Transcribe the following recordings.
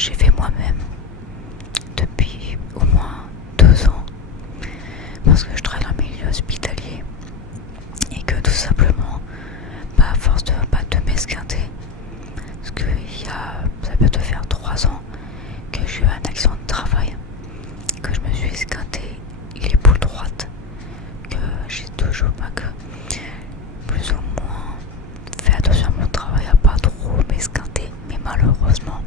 j'ai fait moi-même depuis au moins 2 ans parce que je travaille dans le milieu hospitalier et que tout simplement, à force de m'esquinter, parce que ça peut te faire 3 ans que j'ai eu un accident de travail, que je me suis esquinté l'épaule droite, que j'ai toujours que plus ou moins fait attention à mon travail à pas trop m'esquinter, mais malheureusement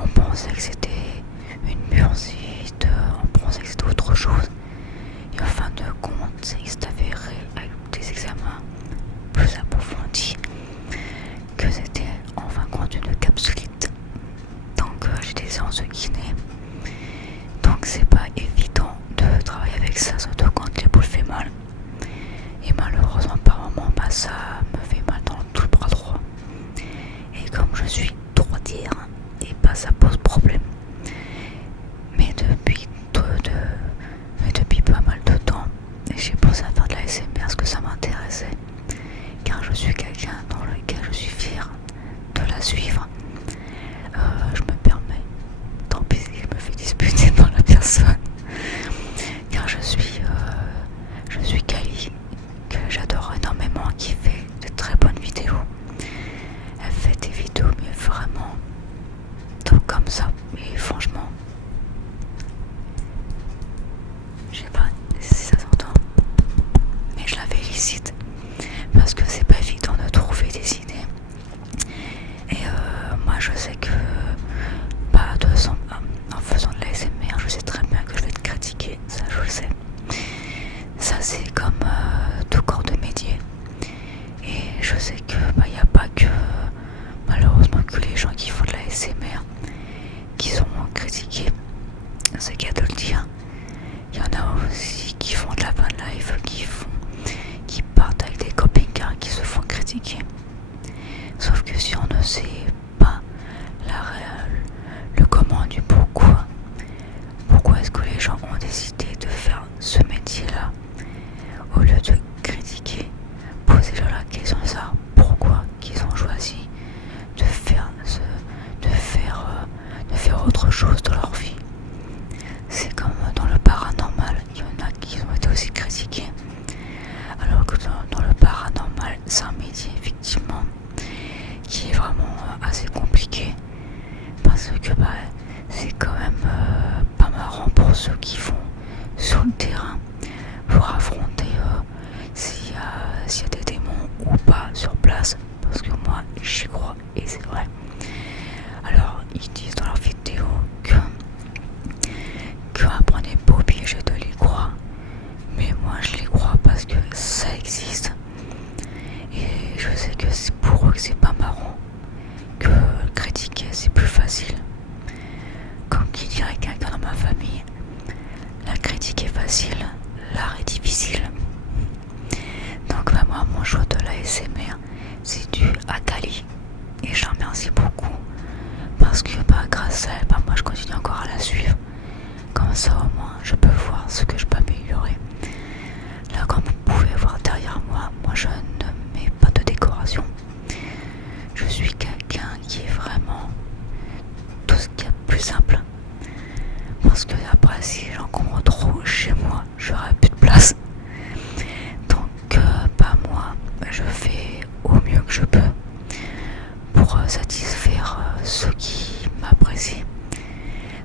on pensait que c'était une bursite, on pensait que c'était autre chose, et en fin de compte il s'est avéré avec des examens plus approfondis que c'était en fin de compte une capsulite. Donc j'ai des séances de kiné, donc c'est pas évident de travailler avec ça, surtout quand l'épaule fait mal. Et malheureusement par moment ça me fait mal dans tout le bras droit. Et comme je suis droitière, et ça pose problème. Mais depuis pas mal de temps, j'ai pensé à faire de la SMR parce que ça m'intéressait. Car je suis quelqu'un dans lequel je suis fière de la suivre. Je me permets, tant pis si je me fais disputer par la personne. Car je suis Kali, que j'adore énormément, qui fait de très bonnes vidéos. Elle fait des vidéos mais vraiment top comme ça, et franchement je sais pas si ça s'entend, mais je la félicite parce que c'est pas évident de trouver des idées. Et moi je sais que en faisant de la SMR, je sais très bien que je vais être critiquée, ça je le sais. Ça c'est comme tout corps de métier. Et je sais que y a pas que malheureusement que les gens qui font de la SMR qui sont critiqués. C'est qu'à de le dire. Il y en a aussi qui font de la van life, qui partent avec des camping-cars qui se font critiquer. Sauf que si on ne sait pas le comment du pourquoi est-ce que les gens ont décidé de faire ce métier-là, au lieu de critiquer, posez-leur la question de ça, pourquoi qu'ils ont choisi de faire autre chose de leur vie. C'est comme dans le paranormal, il y en a qui ont été aussi critiqués. Alors que dans le paranormal, c'est un métier effectivement qui est vraiment assez compliqué. Parce que c'est quand même pas marrant pour ceux qui vont sur le terrain pour affronter s'il y a des démons ou pas sur place. Parce que moi j'y crois et c'est vrai. Alors ils disent dans leur vidéo qu'un des beaux pièges de les croire, mais moi je les crois parce que ça existe. Et je sais que pour eux que c'est pas marrant, que critiquer c'est plus facile. Comme qui dirait quelqu'un dans ma famille, la critique est facile, l'art est difficile. Donc moi mon choix de la SMR c'est dû à Kali, et je la remercie beaucoup parce que grâce à elle moi je continue encore à la suivre. Comme ça au moins je peux voir ce que je peux améliorer. Là comme vous pouvez voir derrière moi je ne mets pas de décoration. Je suis quelqu'un qui est vraiment tout ce qu'il y a de plus simple. Parce que après si j'encombre trop chez moi, j'aurai plus de place. Donc moi je fais au mieux que je peux pour satisfaire ceux qui m'apprécient.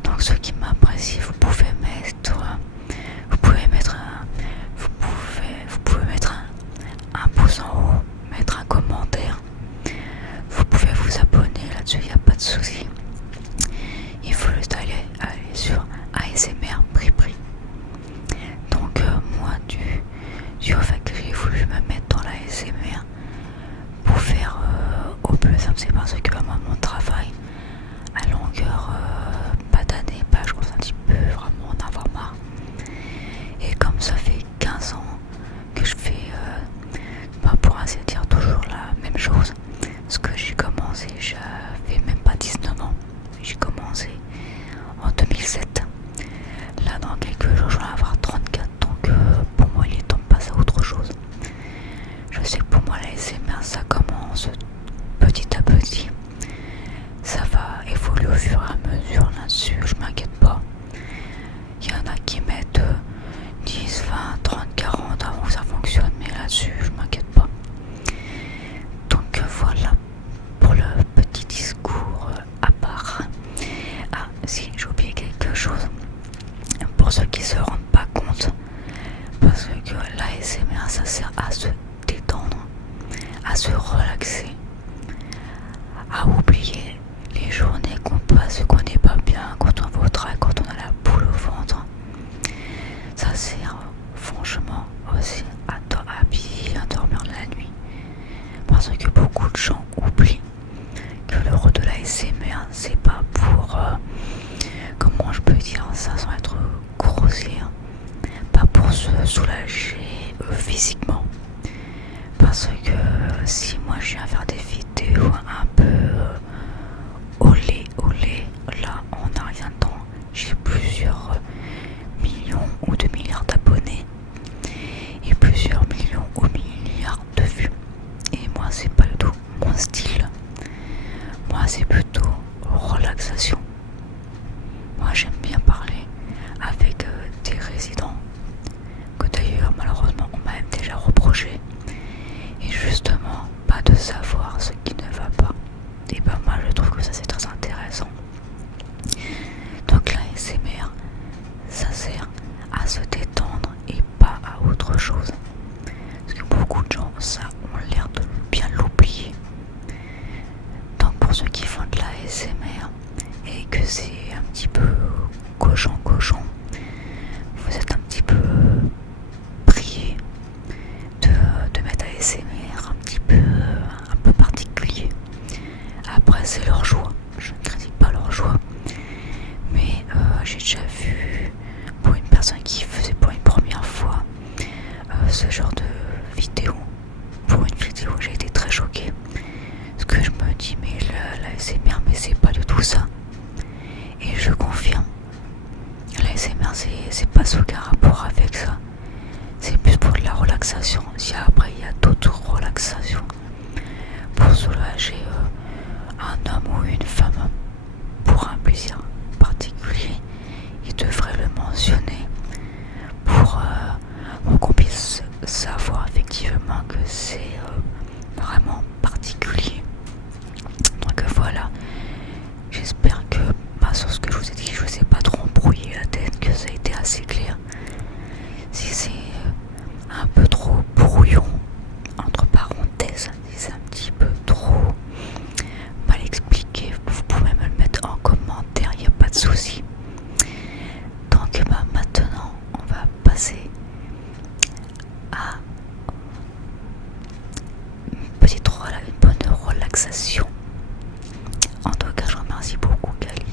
Donc ceux qui m'apprécient, vous pouvez au fur et à mesure là-dessus, je m'inquiète pas. Il y en a qui mettent 10, 20, 30, 40 avant que ça fonctionne, mais là-dessus, je m'inquiète pas. Donc voilà pour le petit discours à part. Ah, si, j'ai oublié quelque chose. Pour ceux qui se rendent pas compte, parce que l'ASMR, ça sert à se détendre, à se relaxer, à oublier les journées qu'on passe, qu'on n'est pas bien, quand on va au travail, quand on a la boule au ventre. Ça sert franchement aussi à dormir la nuit. Parce que beaucoup de gens oublient que le rôle de la SMR, c'est pas pour, comment je peux dire ça sans être grossier, pas pour se soulager physiquement. Parce que si moi je viens faire des vidéos un peu olé, là en a rien de temps, j'ai plusieurs millions ou de milliards d'abonnés et plusieurs millions ou milliards de vues. Et moi c'est pas du tout mon style. Moi c'est plutôt relaxation. Moi j'aime bien parler avec des résidents que d'ailleurs malheureusement on m'a même déjà reproché. Et justement pas de savoir ce qui ne va pas. Et ben moi je trouve que ça c'est très intéressant. Donc la SMR, ça sert à se détendre et pas à autre chose. Parce que beaucoup de gens, ça, ont l'air de bien l'oublier. Donc pour ceux qui font de la SMR et que c'est un petit peu cochon, vous êtes un petit peu prié de mettre ASMR un peu particulier. Après c'est leur choix, je ne critique pas leur choix, mais j'ai déjà vu pour une personne qui faisait pour une première fois ce genre de vidéo. Pour une vidéo, j'ai été très choquée parce que je me dis mais la SMR, mais c'est pas du tout ça. Et je confirme, la SMR c'est pas ce aucun rapport avec ça. C'est plus pour de la relaxation. Si après il y a d'autres relaxations pour soulager un homme ou une femme pour un plaisir particulier, il devrait le mentionner pour qu'on puisse savoir effectivement que c'est vraiment particulier. Donc voilà, j'espère que sur ce que je vous ai dit, je vous ai pas trop embrouillé la tête, que ça a été assez clair. Si c'est un peu trop brouillon, entre parenthèses, si c'est un petit peu trop mal expliqué, vous pouvez me le mettre en commentaire, il n'y a pas de souci. Donc maintenant, on va passer à une bonne relaxation. En tout cas, je remercie beaucoup Kali.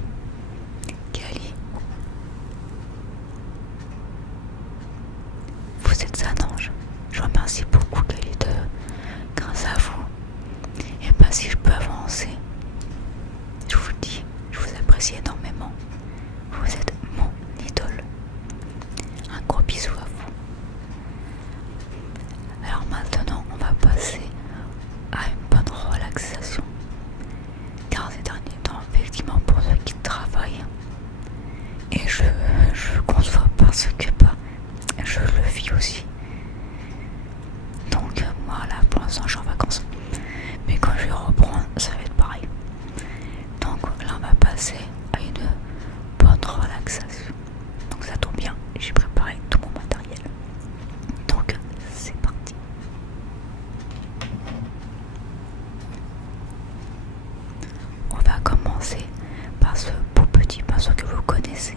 Vous êtes un ange. Je remercie beaucoup Kali, grâce à vous. Et ben si je peux avancer, je vous le dis, je vous apprécie énormément. Vous êtes mon idole. Un gros bisou à vous. Alors maintenant, on va passer à une bonne relaxation. Car ces derniers temps, effectivement, pour ceux qui travaillent, et je conçois parce que je le vis aussi. Donc moi là, pour l'instant, je suis en vacances. Mais quand je vais reprendre, ça va être pareil. Donc là, on va passer à une bonne relaxation. Donc ça tombe bien, j'ai préparé tout mon matériel. Donc c'est parti. On va commencer par ce beau petit pinceau que vous connaissez.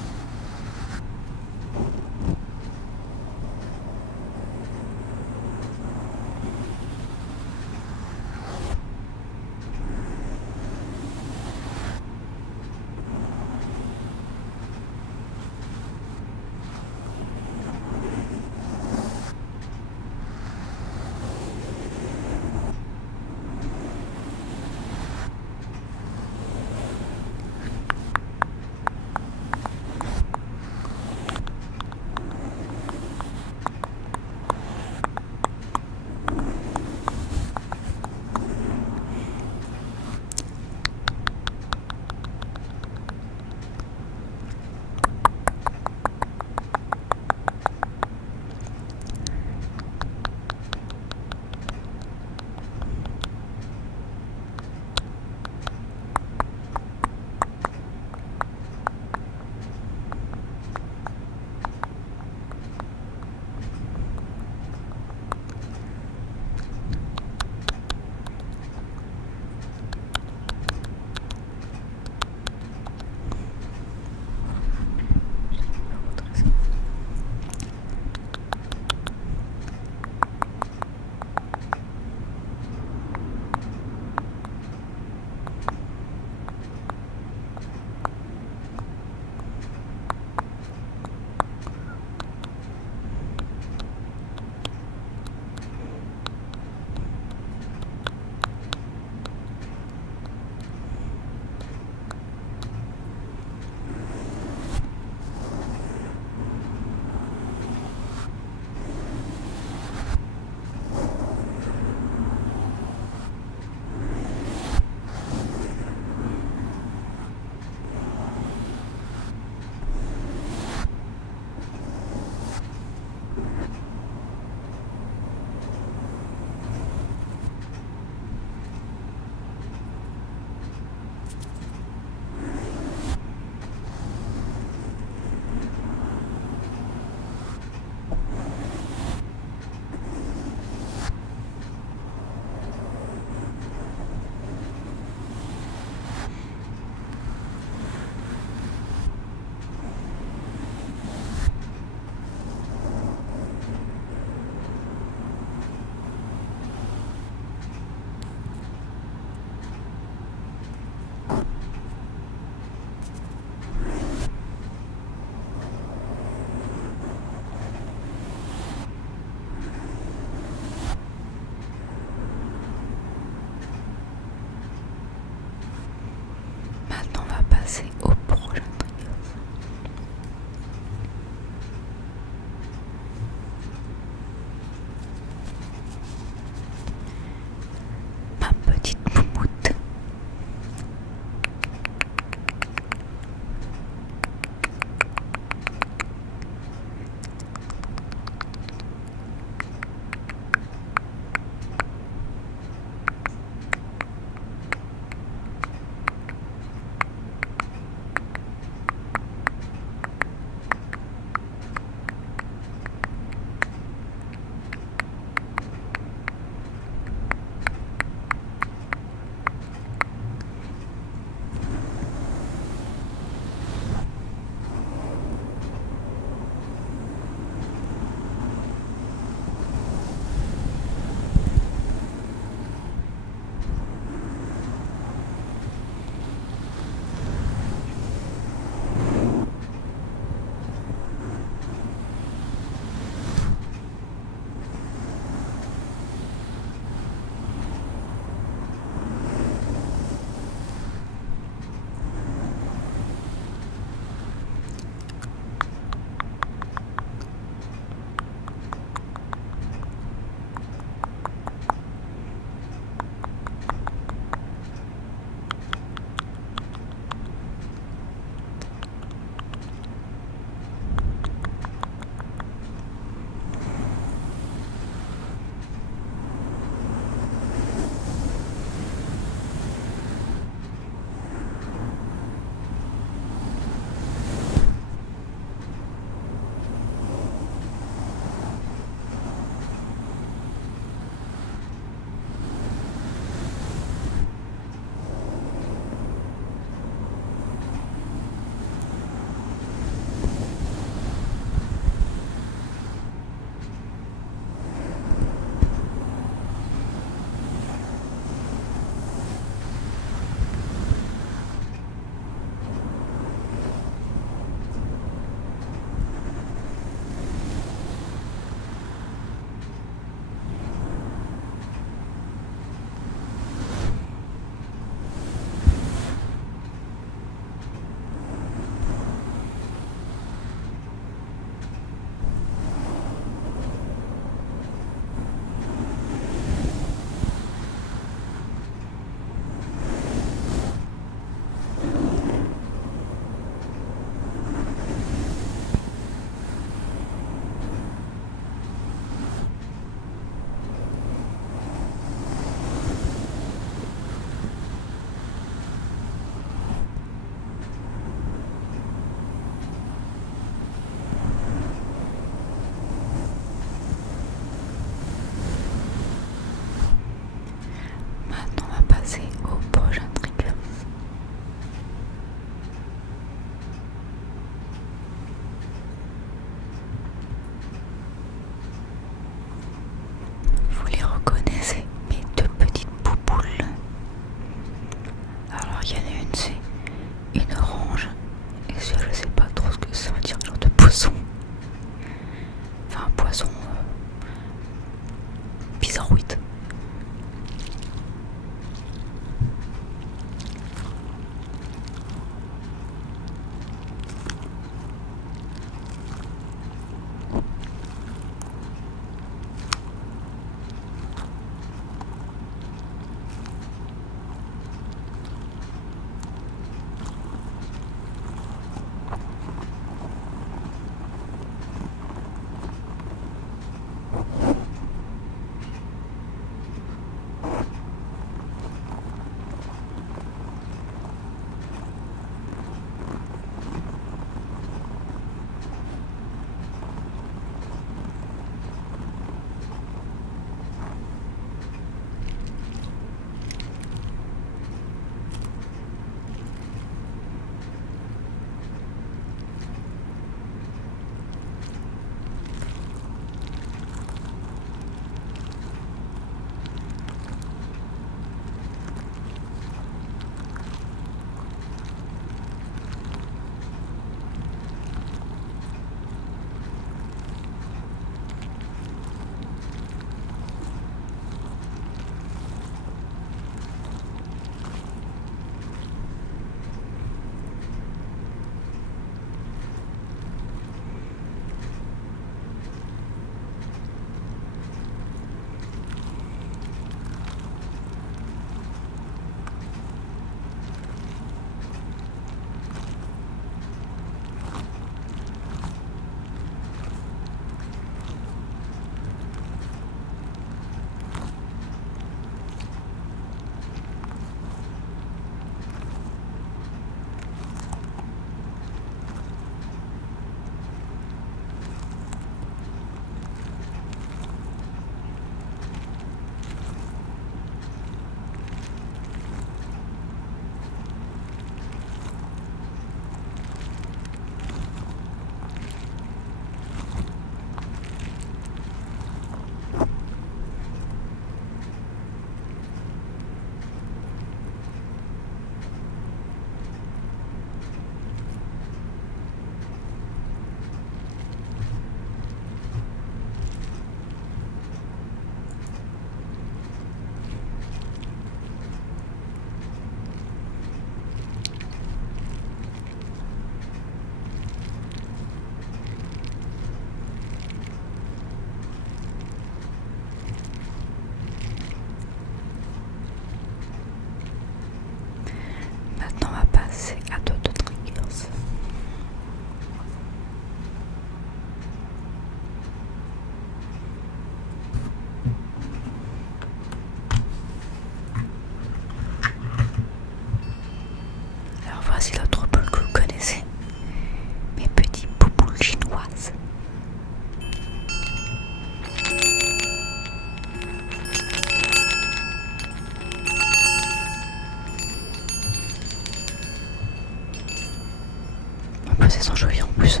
joli en plus.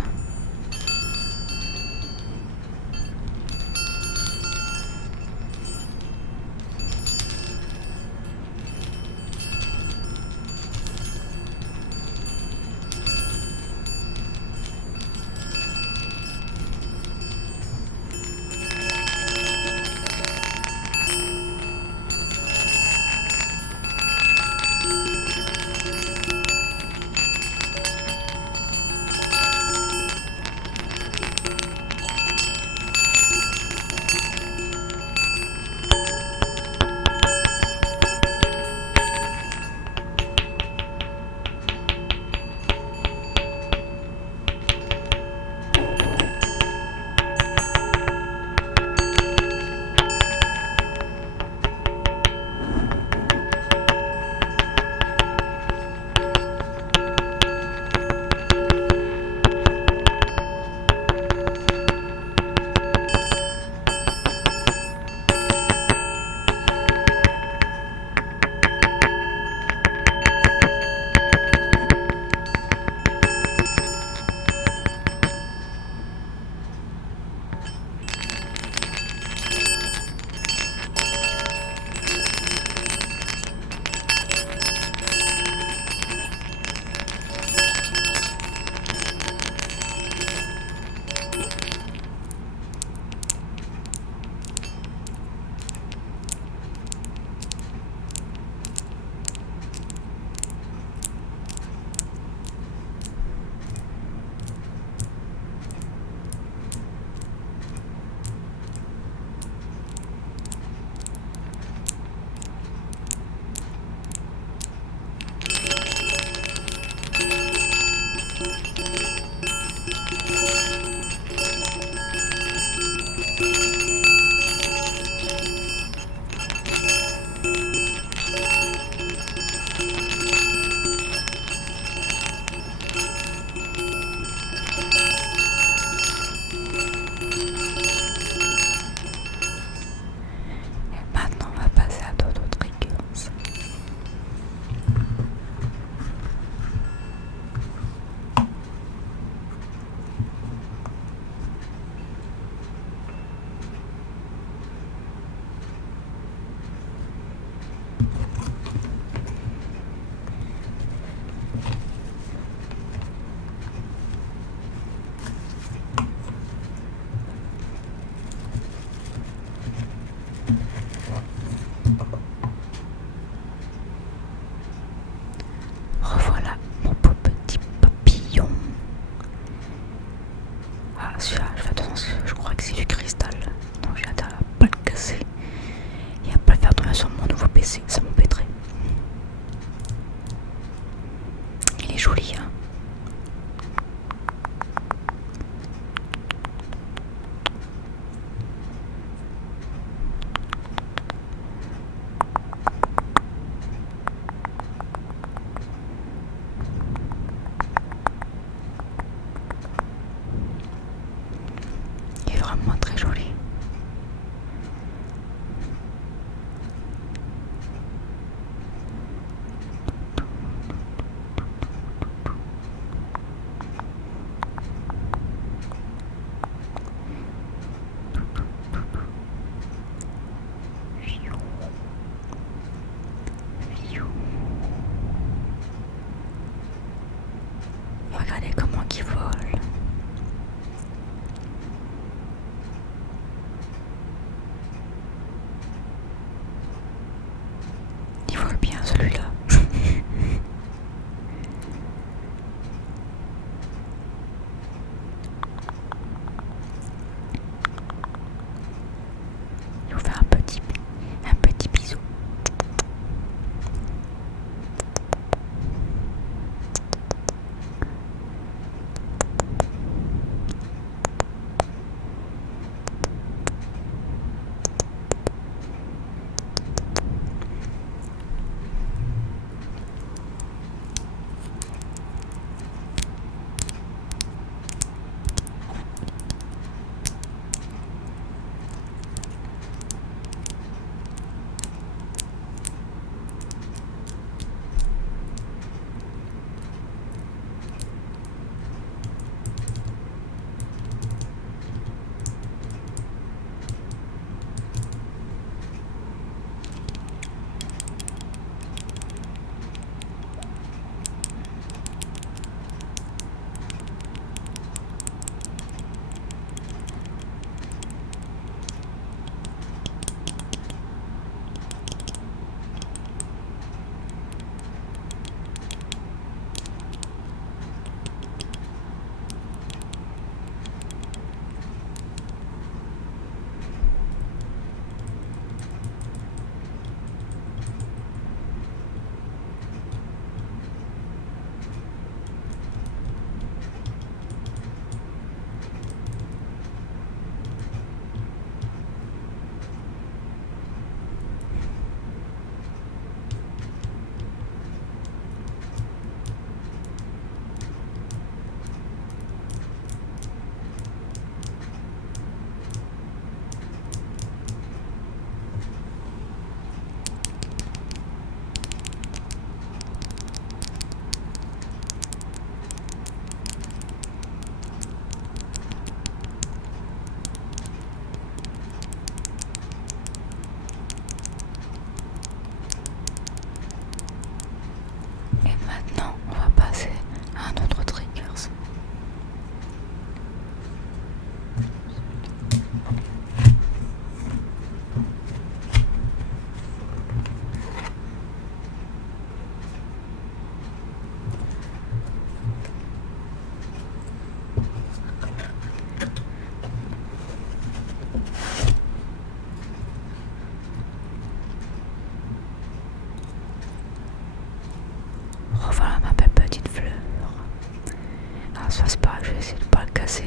casser.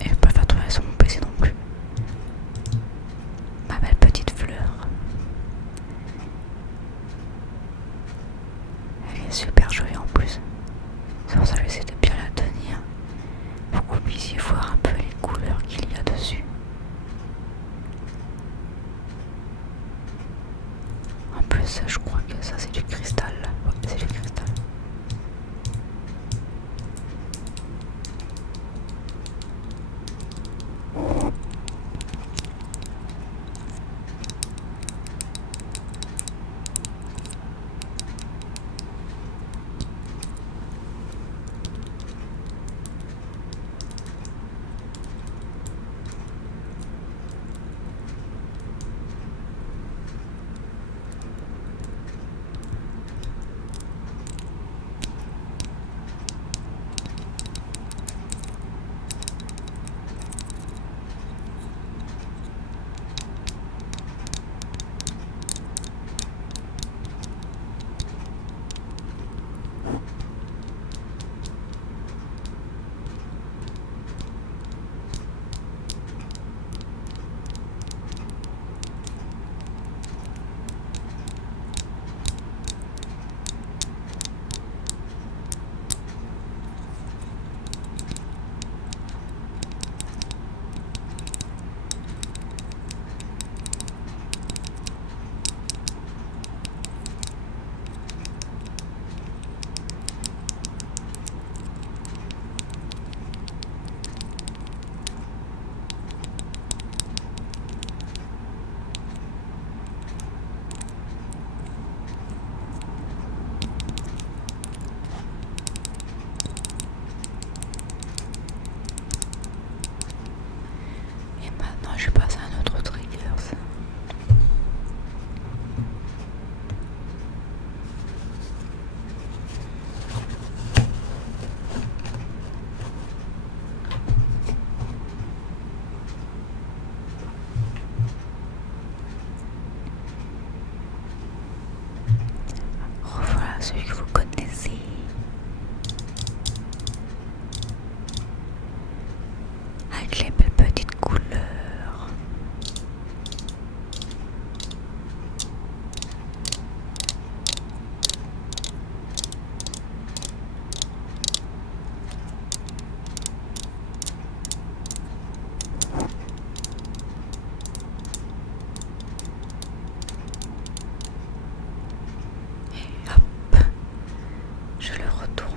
Et je peux pas faire tourner sur mon PC non plus. Ma belle petite fleur. Elle est super jolie en plus. C'est pour ça que j'essaie de bien la tenir. Pour que vous puissiez voir un peu les couleurs qu'il y a dessus. En plus, je crois que ça c'est du cristal. Ouais, c'est du cristal. Et maintenant, je passe à un autre trigger. Revoilà celui que vous connaissez. Avec les belles petites couleurs. Et hop, je le retourne.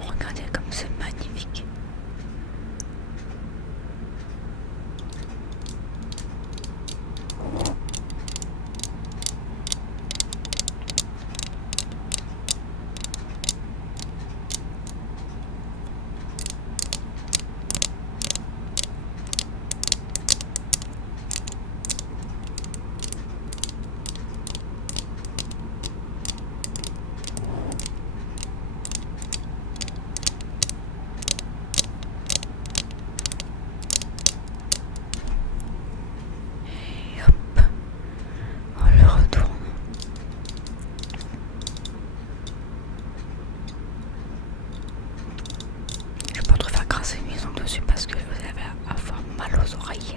Regardez comme c'est magnifique. Et hop, on le retourne. Je peux pas trop faire grasser mes ongles dessus parce que vous allez avoir mal aux oreilles.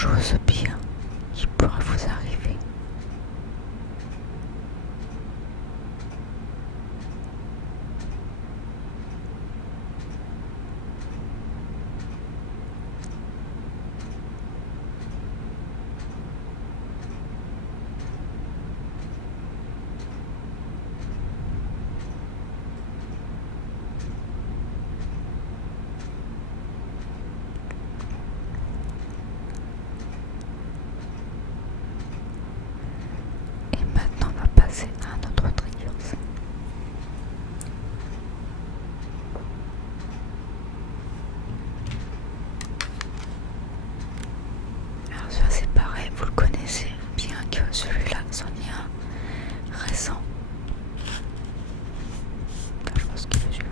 chose de pire qui pourrait vous arriver. Et maintenant, on va passer à un autre trigger. Alors ça c'est pareil, vous le connaissez, bien que celui-là c'en est un récent. Enfin, je pense qu'il est celui-là.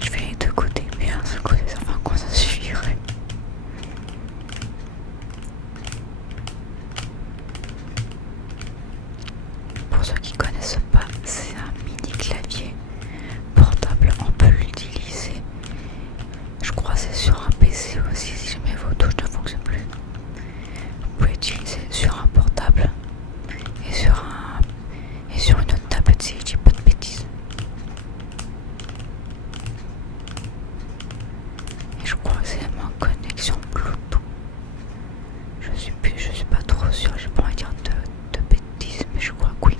Je fais les deux côtés, mais un seul côté, enfin quoi, ça suffirait. Pour ceux qui connaissent pas, c'est un mini clavier portable, on peut l'utiliser. Je crois que c'est sur un PC aussi, si jamais vos touches ne fonctionnent plus. Vous pouvez l'utiliser sur un portable et sur une autre tablette si je dis pas de bêtises. Et je crois que c'est même en connexion Bluetooth. Je suis pas trop sûre, j'ai pas envie de dire de bêtises, mais je crois que oui.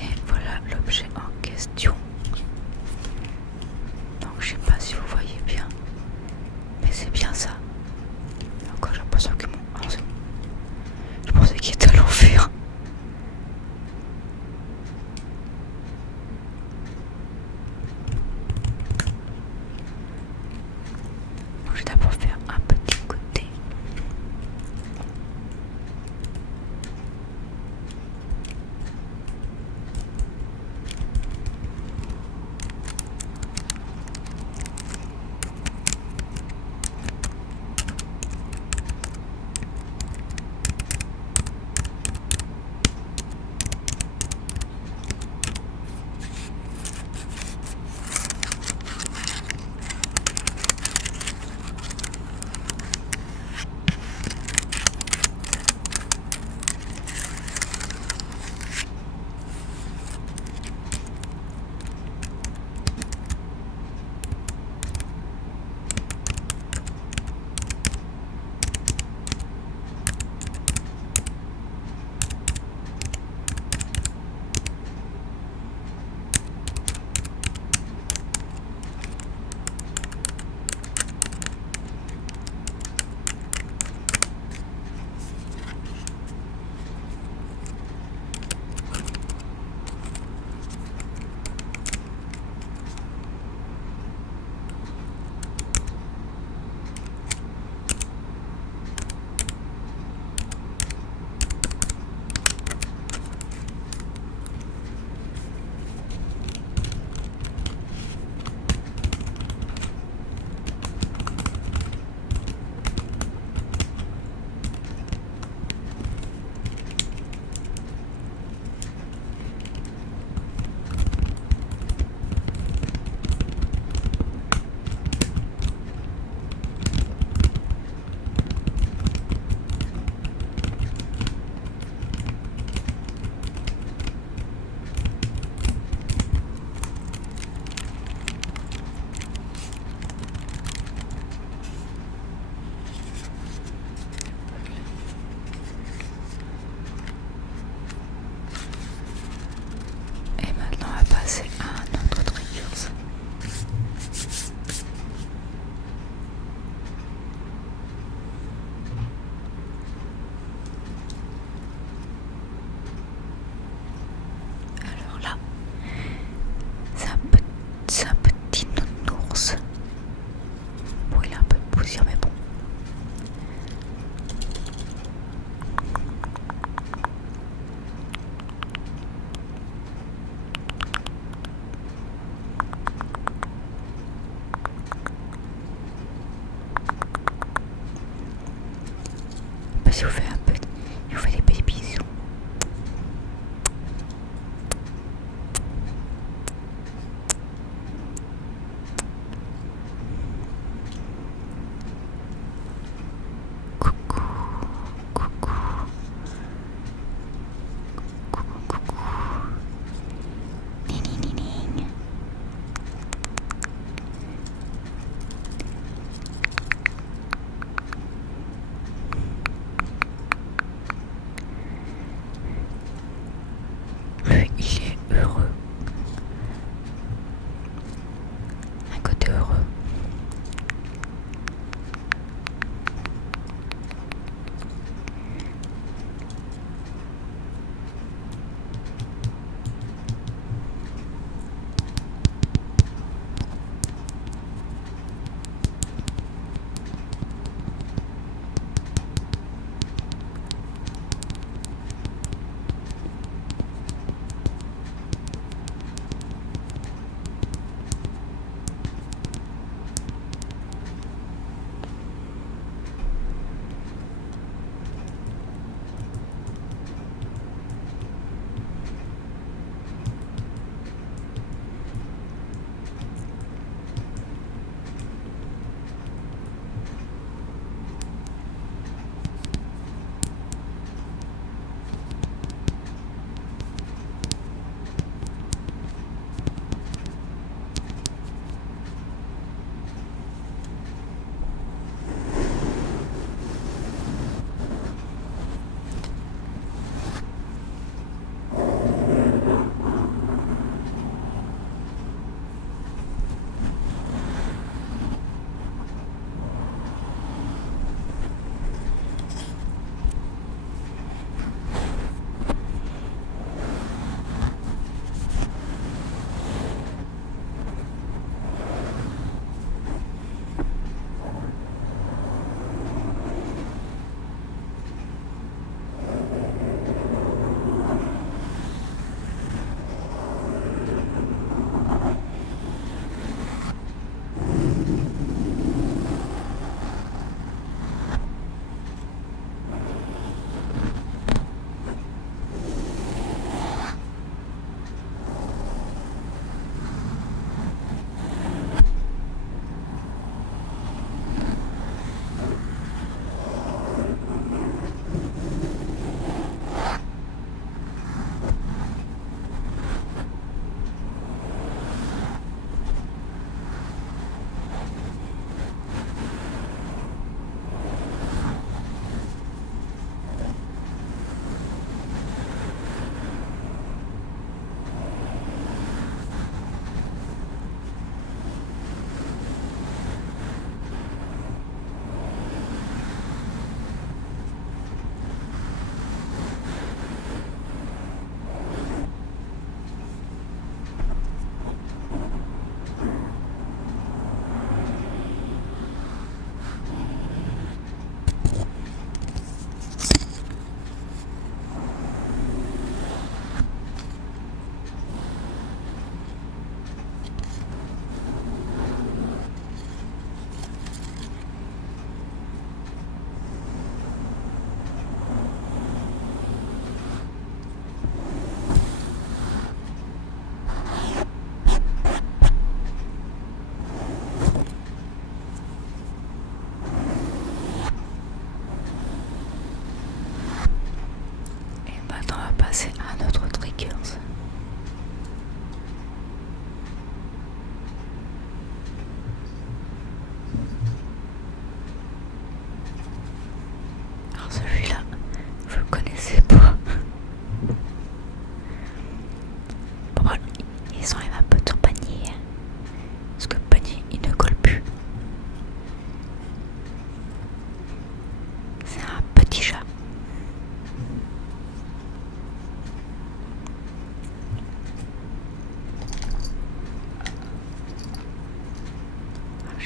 Et voilà l'objet en question. Donc je sais pas si vous voyez bien, mais c'est bien ça. Encore j'ai l'impression que je pensais qu'il était à l'envers. Donc je vais d'abord faire un petit côté.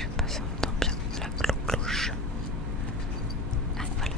Je sais pas si on entend bien la cloche. Ah voilà.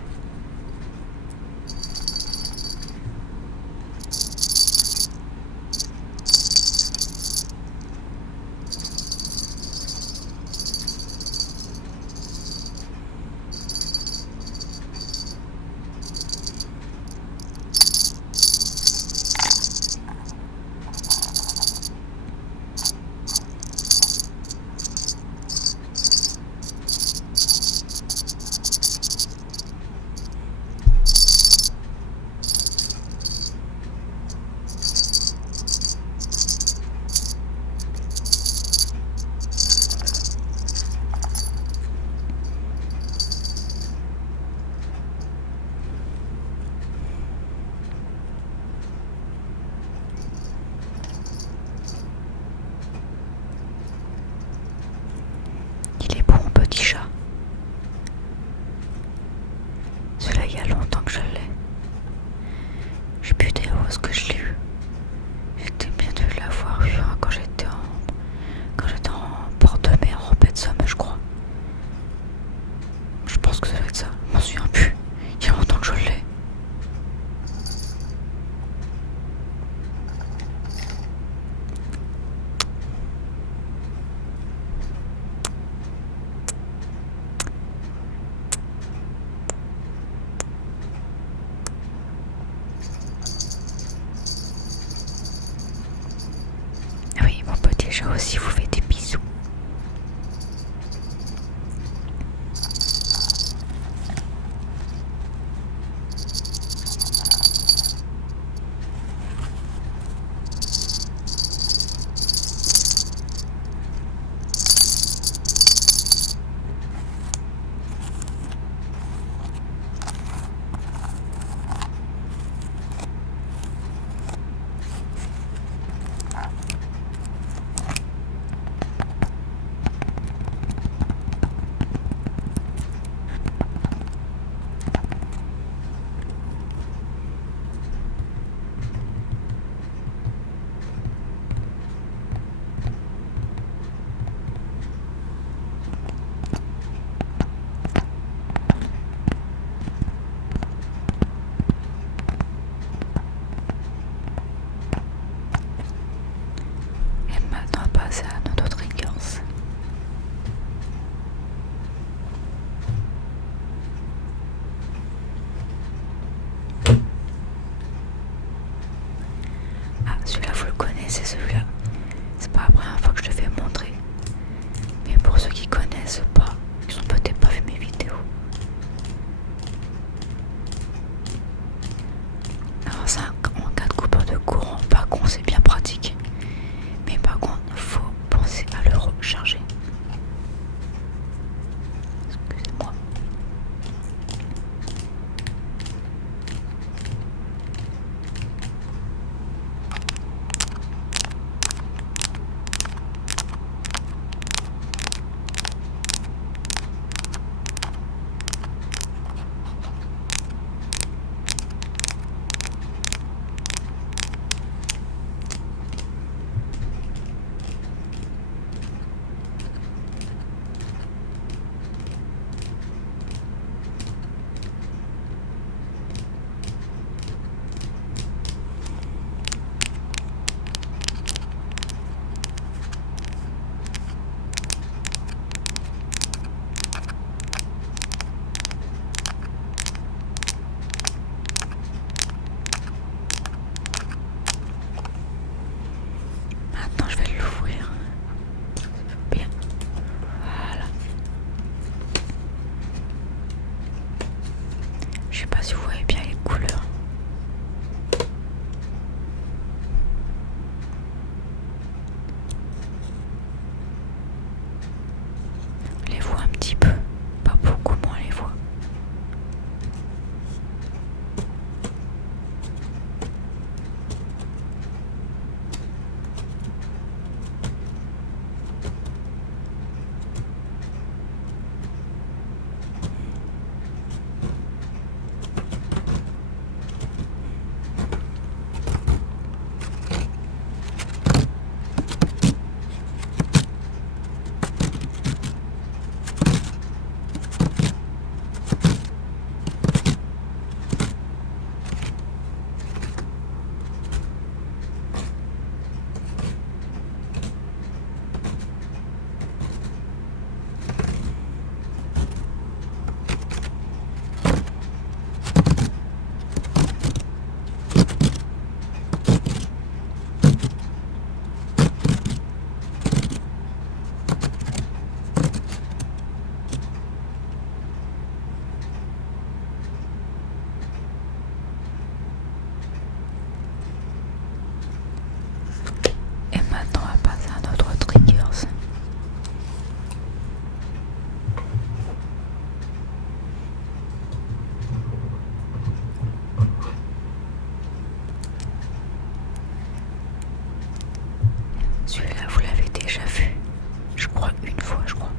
une fois, je crois.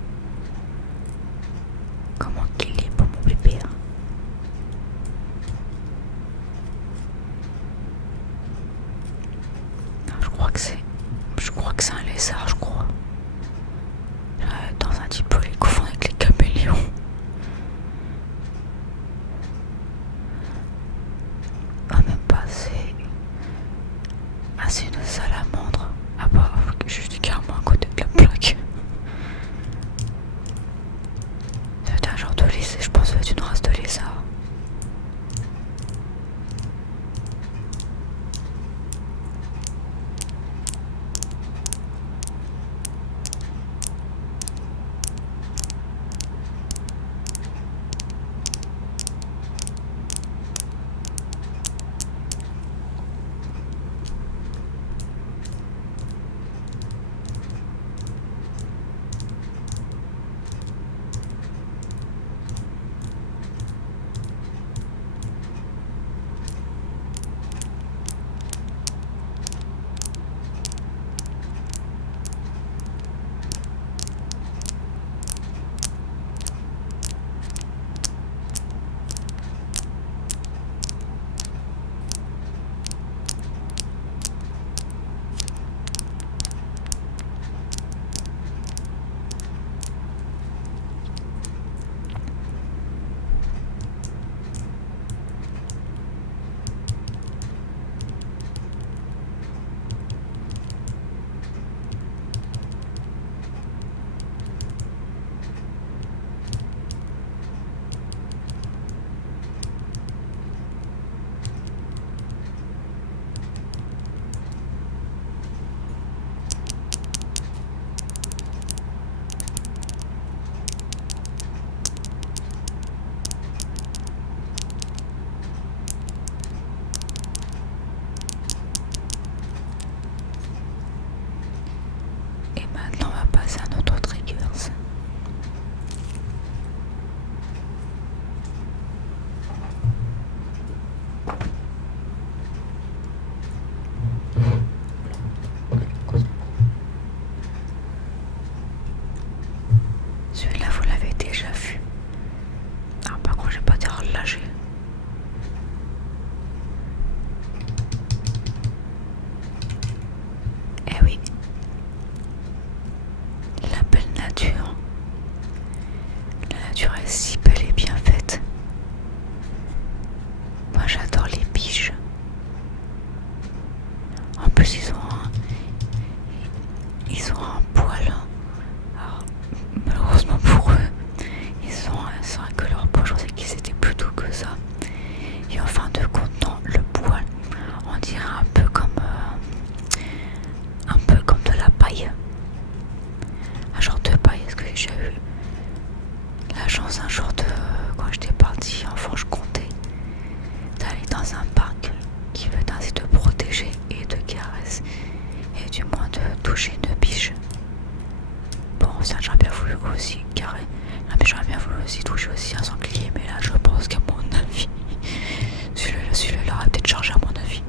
Comment qu'il est pour mon bébé, hein. Non, je crois que c'est un lézard, je crois. Dans un petit peu les confondre avec les caméléons. Ah, même pas, c'est une salamandre. Ah bah, je suis carrément à côté de la plaque. C'est un genre de lézard, je pense que c'est une race de lézard. Et maintenant, on va passer à notre triggers. Celui-là, vous l'avez déjà vu. Ah, par contre, j'ai pas dire relâcher. Eh oui, la belle nature. La nature est si belle et bien faite. Moi, j'adore les biches. En plus, ils ont un poil. Alors, malheureusement pour eux, c'est vrai que leur poil, je pensais qu'ils étaient plus doux que ça. Et en fin de compte, non, le poil, on dirait un peu comme de la paille. Un genre de paille. Est-ce que j'ai eu la chance un jour quand j'étais partie en Franche-Comté, d'aller dans un parc qui veut ainsi te protéger et te caresser, et du moins de toucher une biche. Bon, ça j'aurais bien voulu aussi j'aurais bien voulu aussi toucher aussi un sanglier, mais là je pense qu'à mon avis, celui-là aurait peut-être chargé à mon avis.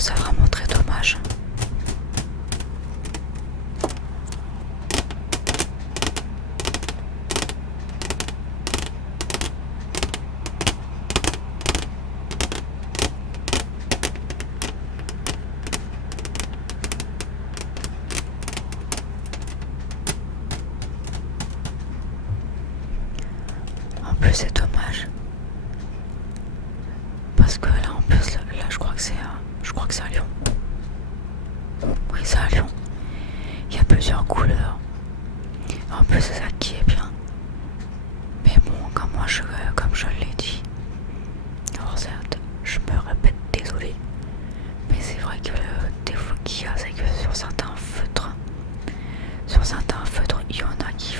trouve ça vraiment très dommage. En plus c'est dommage parce que là en plus là je crois que c'est à Lyon. Oui c'est à Lyon. Il y a plusieurs couleurs. En plus c'est ça qui est bien. Mais bon comme je l'ai dit. Alors certes je me répète, désolé. Mais c'est vrai que le défaut qu'il y a c'est que sur certains feutres il y en a qui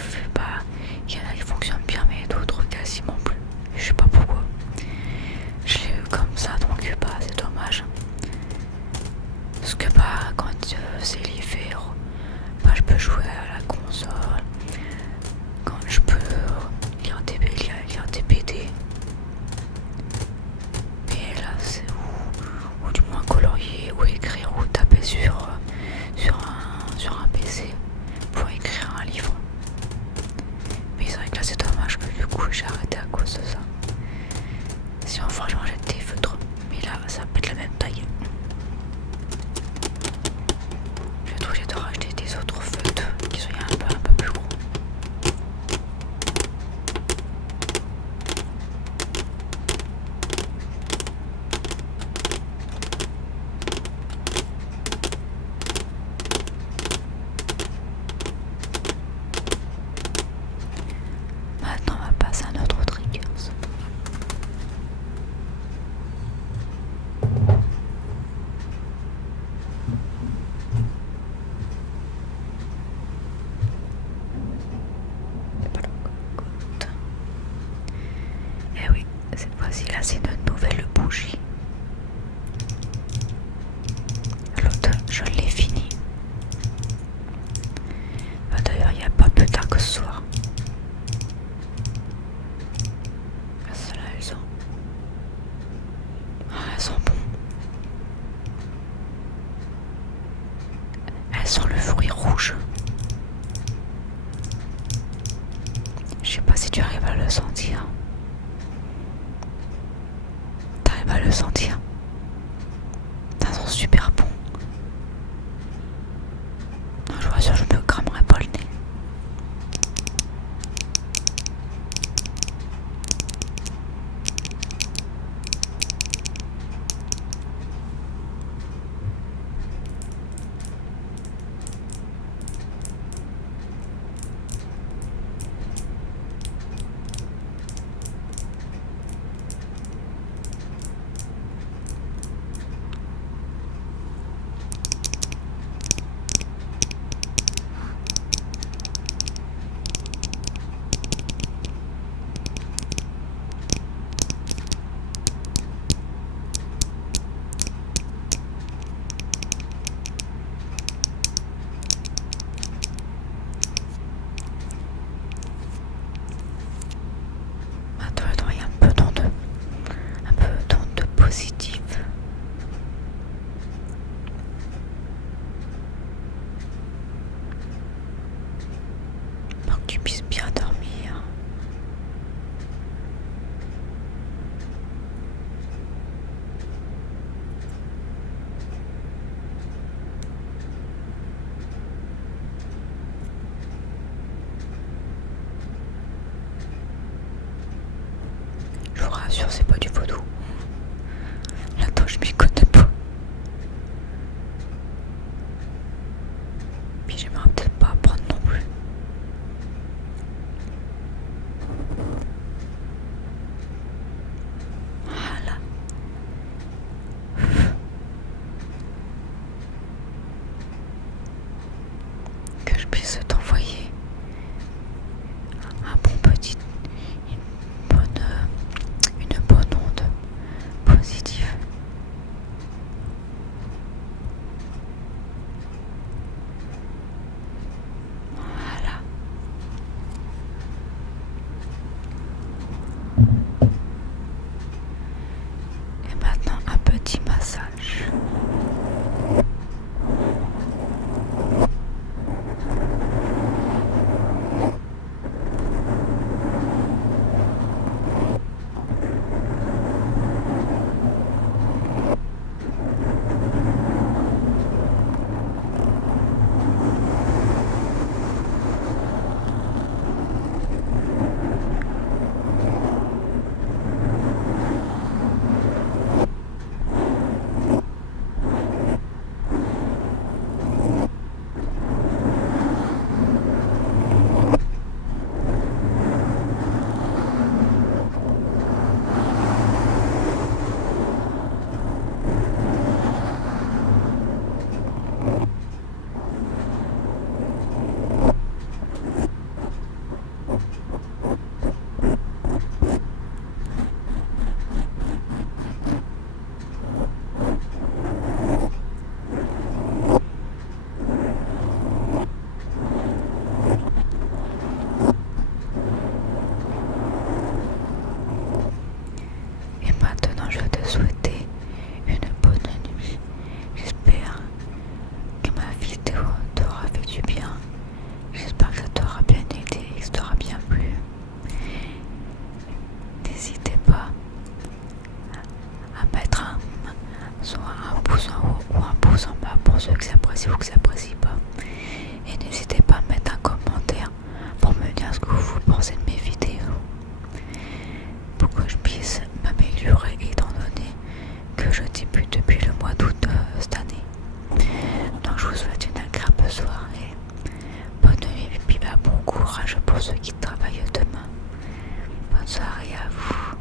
fonctionnent bien mais d'autres quasiment plus. Je sais pas pourquoi. Je l'ai eu comme ça donc bah c'est dommage. Parce que bah quand c'est l'hiver, bah je peux jouer à la console. Quand je peux lire des BD. Mais là c'est ou du moins colorier ou écrire ou taper sur un PC pour écrire un livre. Mais c'est vrai que là c'est dommage que du coup j'ai arrêté à cause de ça. Sinon franchement j'ai des feutres, mais là ça peut être la même taille. Je vais être obligée de racheter des autres feutres qui sont un peu plus gros. Maintenant on va passer à notre triggers. Eh oui, cette fois-ci là c'est une nouvelle bougie. L'autre je l'ai fini. Bah, d'ailleurs il n'y a pas plus tard que ce soir. Celles-là elles sont bon. Elles sont le fruit rouge. Je sais pas si tu arrives à le sentir. T'arrives à le sentir? Ça sent super bon. Je vois sûr, je me cramerai pas le nez. Attends, il y a un peu d'onde positive. Pour que tu puisses bien dormir. Je vous rassure, c'est pas du vaudou. Là-dedans, je m'y connais pas. Puis j'aimerais peut-être pas apprendre non plus. Voilà. Que je puisse t'envoyer une bonne soit un pouce en haut ou un pouce en bas pour ceux qui s'apprécient ou qui s'apprécient pas. Et n'hésitez pas à mettre un commentaire pour me dire ce que vous pensez de mes vidéos, pour que je puisse m'améliorer étant donné que je débute depuis le mois d'août cette année. Donc je vous souhaite une agréable soirée, bonne nuit et puis bon courage pour ceux qui travaillent demain. Bonne soirée à vous.